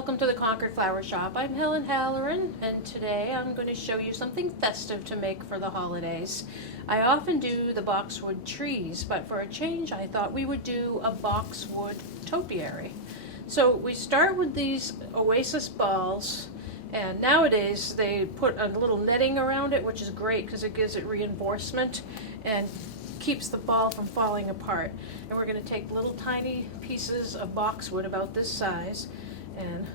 welcome to the Concord Flower Shop. I'm Helen Halloran, and today I'm going to show you something festive to make for the holidays. I often do the boxwood trees, but for a change I thought we would do a boxwood topiary. So we start with these oasis balls, and nowadays they put a little netting around it, which is great because it gives it reinforcement and keeps the ball from falling apart. And we're going to take little tiny pieces of boxwood about this size and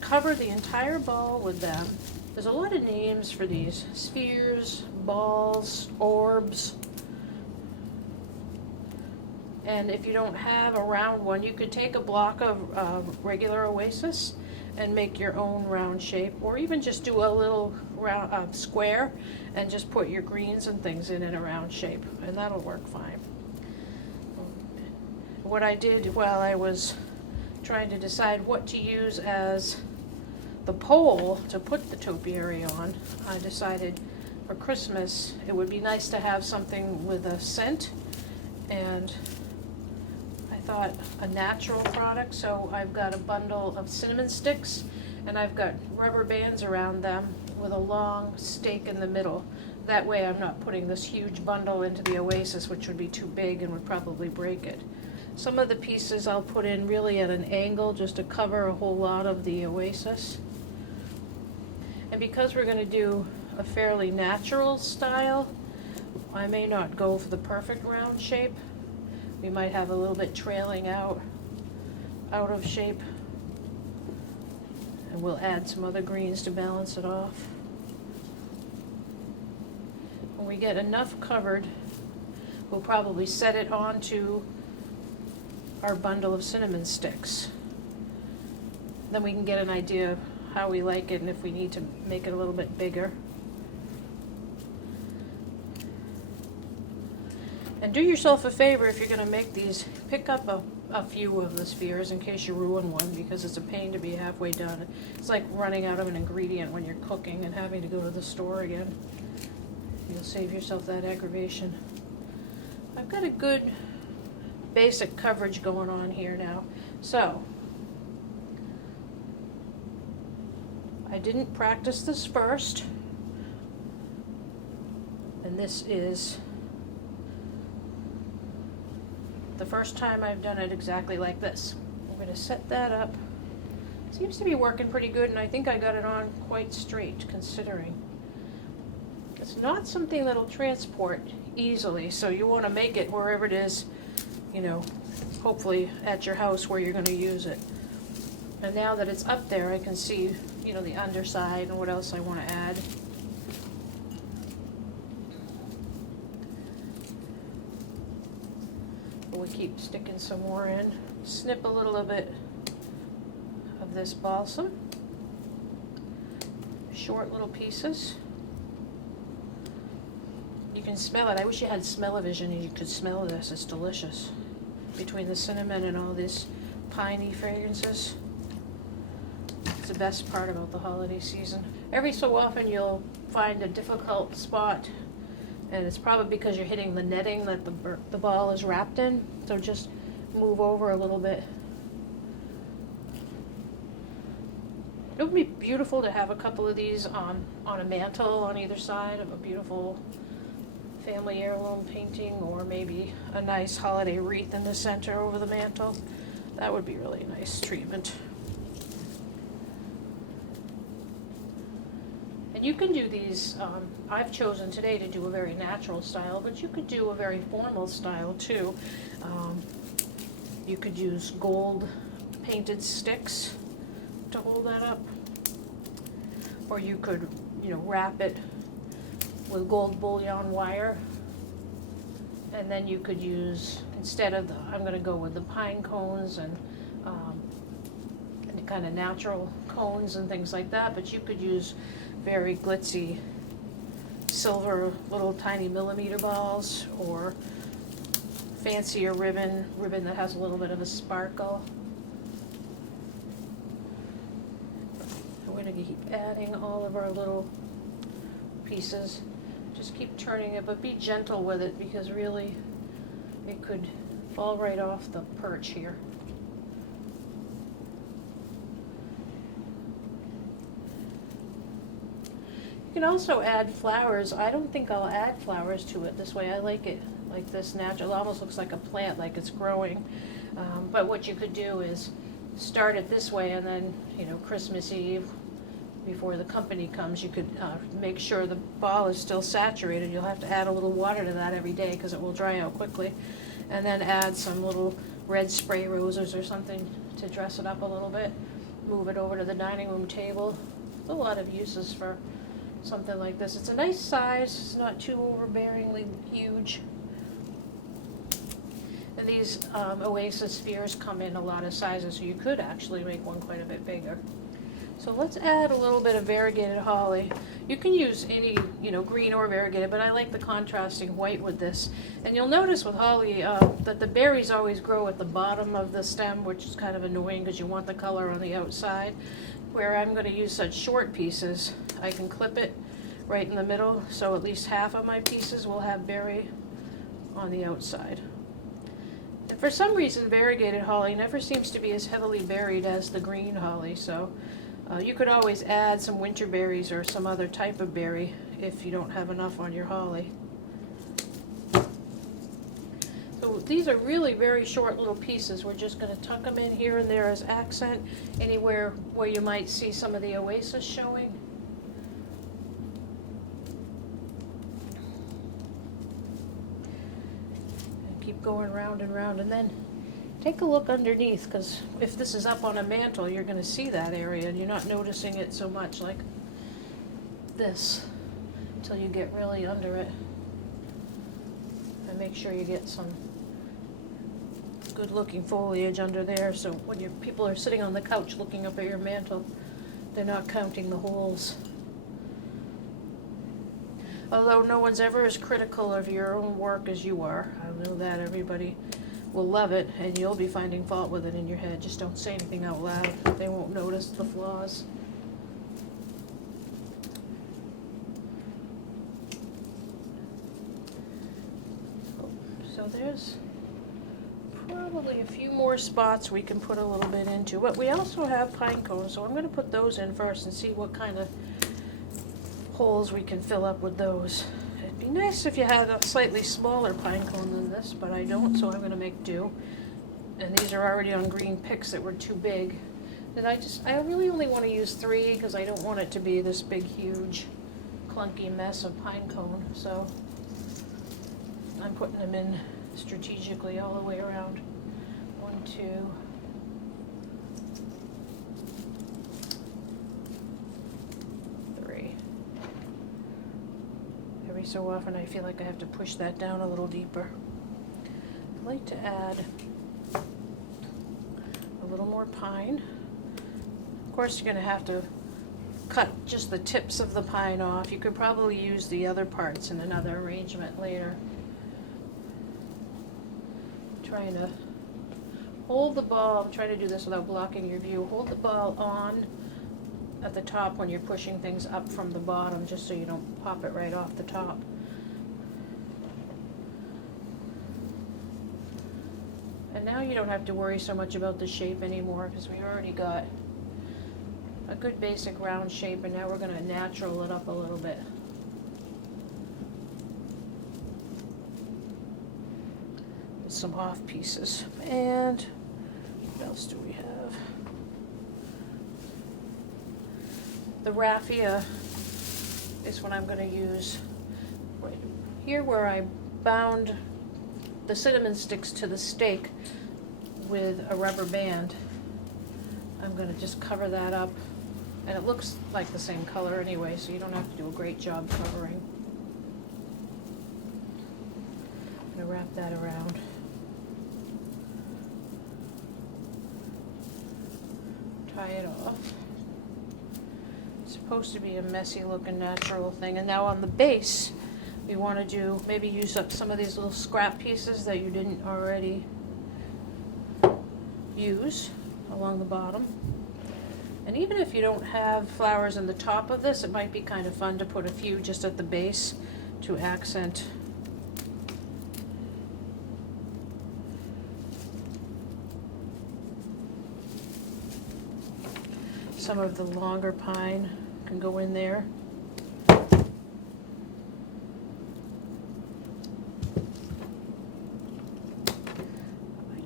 cover the entire ball with them. There's a lot of names for these: spheres, balls, orbs. And if you don't have a round one, you could take a block of regular oasis and make your own round shape, or even just do a little round square and just put your greens and things in a round shape, and that'll work fine. What I did while I was trying to decide what to use as the pole to put the topiary on, I decided for Christmas it would be nice to have something with a scent, and I thought a natural product, so I've got a bundle of cinnamon sticks and I've got rubber bands around them with a long stake in the middle. That way I'm not putting this huge bundle into the oasis, which would be too big and would probably break it. Some of the pieces I'll put in really at an angle just to cover a whole lot of the oasis. And because we're going to do a fairly natural style, I may not go for the perfect round shape. We might have a little bit trailing out of shape, and we'll add some other greens to balance it off. When we get enough covered, we'll probably set it onto our bundle of cinnamon sticks. Then we can get an idea of how we like it and if we need to make it a little bit bigger. And do yourself a favor, if you're going to make these, pick up a few of the spheres in case you ruin one, because it's a pain to be halfway done. It's like running out of an ingredient when you're cooking and having to go to the store again. You'll save yourself that aggravation. I've got a good basic coverage going on here now. So, I didn't practice this first, and this is the first time I've done it exactly like this. I'm going to set that up. Seems to be working pretty good, and I think I got it on quite straight, considering. It's not something that'll transport easily, so you want to make it wherever it is, you know, hopefully at your house where you're going to use it. And now that it's up there, I can see, you know, the underside and what else I want to add. We keep sticking some more in. Snip a little bit of this balsam. Short little pieces. You can smell it. I wish you had smell-o-vision and you could smell this. It's delicious. Between the cinnamon and all these piney fragrances. It's the best part about the holiday season. Every so often you'll find a difficult spot, and it's probably because you're hitting the netting that the ball is wrapped in. So just move over a little bit. It would be beautiful to have a couple of these on a mantle on either side of a beautiful family heirloom painting, or maybe a nice holiday wreath in the center over the mantle. That would be really nice treatment. And you can do these, I've chosen today to do a very natural style, but you could do a very formal style too. You could use gold painted sticks to hold that up. Or you could, you know, wrap it with gold bullion wire. And then you could use, instead of I'm going to go with the pine cones and kind of natural cones and things like that, but you could use very glitzy silver little tiny millimeter balls, or fancier ribbon that has a little bit of a sparkle. And we're going to keep adding all of our little pieces. Just keep turning it, but be gentle with it, because really it could fall right off the perch here. You can also add flowers. I don't think I'll add flowers to it this way. I like it like this natural. It almost looks like a plant, like it's growing. But what you could do is start it this way, and then, you know, Christmas Eve, before the company comes, you could make sure the ball is still saturated. You'll have to add a little water to that every day because it will dry out quickly. And then add some little red spray roses or something to dress it up a little bit. Move it over to the dining room table. There's a lot of uses for something like this. It's a nice size. It's not too overbearingly huge. And these oasis spheres come in a lot of sizes, so you could actually make one quite a bit bigger. So let's add a little bit of variegated holly. You can use any, you know, green or variegated, but I like the contrasting white with this. And you'll notice with holly that the berries always grow at the bottom of the stem, which is kind of annoying because you want the color on the outside. Where I'm going to use such short pieces, I can clip it right in the middle, so at least half of my pieces will have berry on the outside. And for some reason, variegated holly never seems to be as heavily berried as the green holly, so you could always add some winter berries or some other type of berry if you don't have enough on your holly. So these are really very short little pieces. We're just going to tuck them in here and there as accent, anywhere where you might see some of the oasis showing. And keep going round and round, and then take a look underneath, because if this is up on a mantle, you're going to see that area, and you're not noticing it so much like this until you get really under it. And make sure you get some good looking foliage under there, so when your people are sitting on the couch looking up at your mantle, they're not counting the holes. Although no one's ever as critical of your own work as you are. I know that everybody will love it, and you'll be finding fault with it in your head. Just don't say anything out loud. They won't notice the flaws. So there's probably a few more spots we can put a little bit into. But we also have pine cones, so I'm going to put those in first and see what kind of holes we can fill up with those. It'd be nice if you had a slightly smaller pine cone than this, but I don't, so I'm going to make do. And these are already on green picks that were too big. And I really only want to use 3 because I don't want it to be this big, huge, clunky mess of pine cone. So I'm putting them in strategically all the way around. 1, 2. Every so often I feel like I have to push that down a little deeper. I'd like to add a little more pine. Of course, you're going to have to cut just the tips of the pine off. You could probably use the other parts in another arrangement later. Trying to hold the ball, I'm trying to do this without blocking your view. Hold the ball on at the top when you're pushing things up from the bottom, just so you don't pop it right off the top. And now you don't have to worry so much about the shape anymore, because we already got a good basic round shape, and now we're going to natural it up a little bit. With some off pieces. And what else do we have? The raffia is what I'm going to use right here, where I bound the cinnamon sticks to the stake with a rubber band. I'm going to just cover that up, and it looks like the same color anyway, so you don't have to do a great job covering. I'm going to wrap that around. Tie it off. It's supposed to be a messy looking natural thing. And now on the base, we want to do, maybe use up some of these little scrap pieces that you didn't already use along the bottom. And even if you don't have flowers in the top of this, it might be kind of fun to put a few just at the base to accent some of the longer pine can go in there. And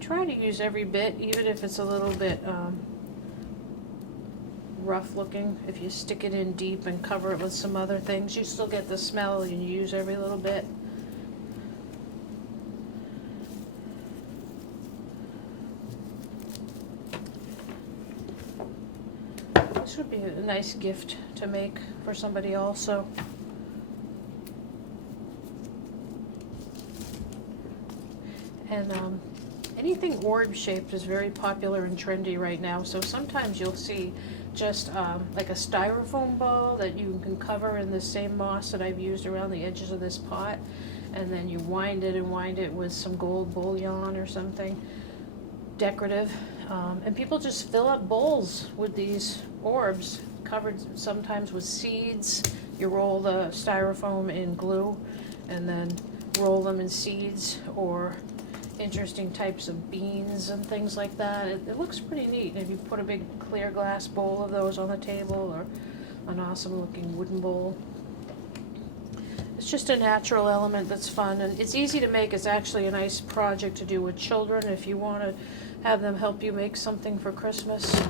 try to use every bit, even if it's a little bit rough looking. If you stick it in deep and cover it with some other things, you still get the smell and you use every little bit. This would be a nice gift to make for somebody also. And anything orb shaped is very popular and trendy right now, so sometimes you'll see just like a styrofoam ball that you can cover in the same moss that I've used around the edges of this pot, and then you wind it with some gold bullion or something decorative, and people just fill up bowls with these orbs covered sometimes with seeds. You roll the styrofoam in glue and then roll them in seeds or interesting types of beans and things like that. It looks pretty neat. If you put a big clear glass bowl of those on the table, or an awesome looking wooden bowl. It's just a natural element that's fun, and it's easy to make. It's actually a nice project to do with children if you want to have them help you make something for Christmas.